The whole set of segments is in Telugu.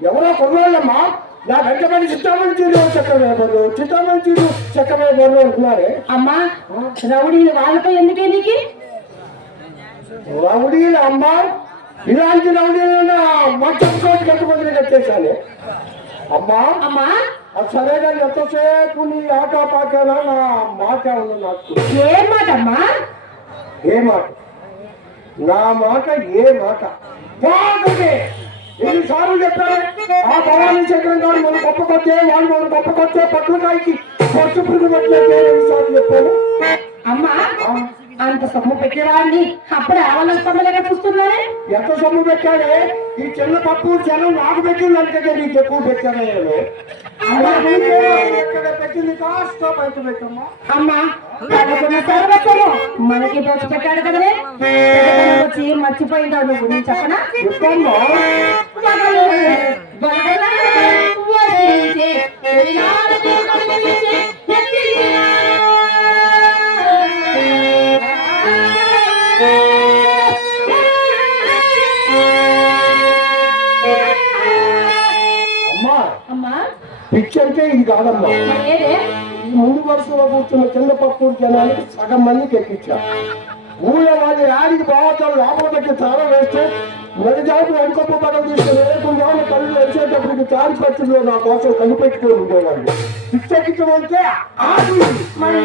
ఎవరో కొన్నాళ్ళమ్మా నా వెంట పడి చిత్తామణి చీరు చక్కమే బరువు చిత్తామణి చీరు చక్కమే బరువు అంటున్నారే. అమ్మా రౌడీ వాళ్ళపై ఎందుకే నీకు? రౌడీలు అమ్మ ఇలాంటి రౌడీలను మొత్తం కోటి కట్టుకొని కట్టేశాను. అమ్మా అమ్మా. సరే కానీ ఎంతసేపు నీ ఆట పాటనా నా మాట ఉంది నాకు? ఏం మాట అమ్మా? ఏ మాట? నా మాట ఏ మాట? సార్లు చెప్పారు ఆ భవానీ చక్రం గారు మన గొప్ప కొట్టే వాళ్ళు మన గొప్ప కొట్టే పట్లకాయకి పట్టు పురుగు పట్టినట్టు సార్లు చెప్పారు? అమ్మా అంత సొమ్ము పెట్టేవాడిని అప్పుడే ఆవల స్తంభలేక చూస్తున్నానే ఎంత సొమ్ము పెట్టాడే ఈ చిన్న పప్పు జనం నాకు పెట్టింది అంటే నీకు ఎక్కువ పెట్టానే ఎక్కడ పెట్టింది? కాస్త బయట పెట్టమ్మా. అమ్మా తనకున్న సర్వస్వము మనకి దోచి పెట్టాడు కదనే. వచ్చి మర్చిపోయింటావు నువ్వు నేను చెప్పనా? పిచ్చి అంటే ఇది కాదమ్మా. ఈ ముందు వరుసలో కూర్చున్న చిన్న పప్పు జనానికి సగం మందికి ఎక్కించా ఊళ్ళో వాళ్ళు యాడికి బావతాలు లోపల పెట్టి తాళ వేస్తే మరి జాబు వెనుకొప్ప పదం తీసుకుని కొంచెం కళ్ళు వచ్చేటప్పటికి తాడి పత్రిలో నా కోసం కనిపెట్టుకొని ఉండేవాళ్ళు. పిచ్చెక్కించమంటే మరి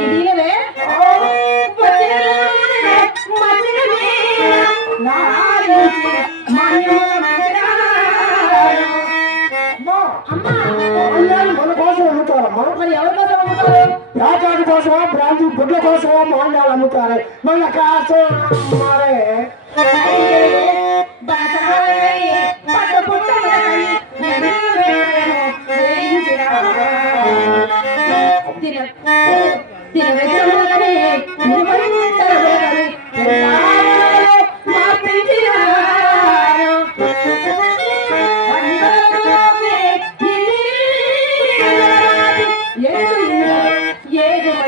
వ్యాపారి కోసమా బ్రాంతి గుడ్ల కోసమా మాన్యాలు అమ్ముతారు మన కాసం మారే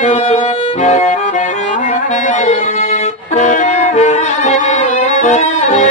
Thank you.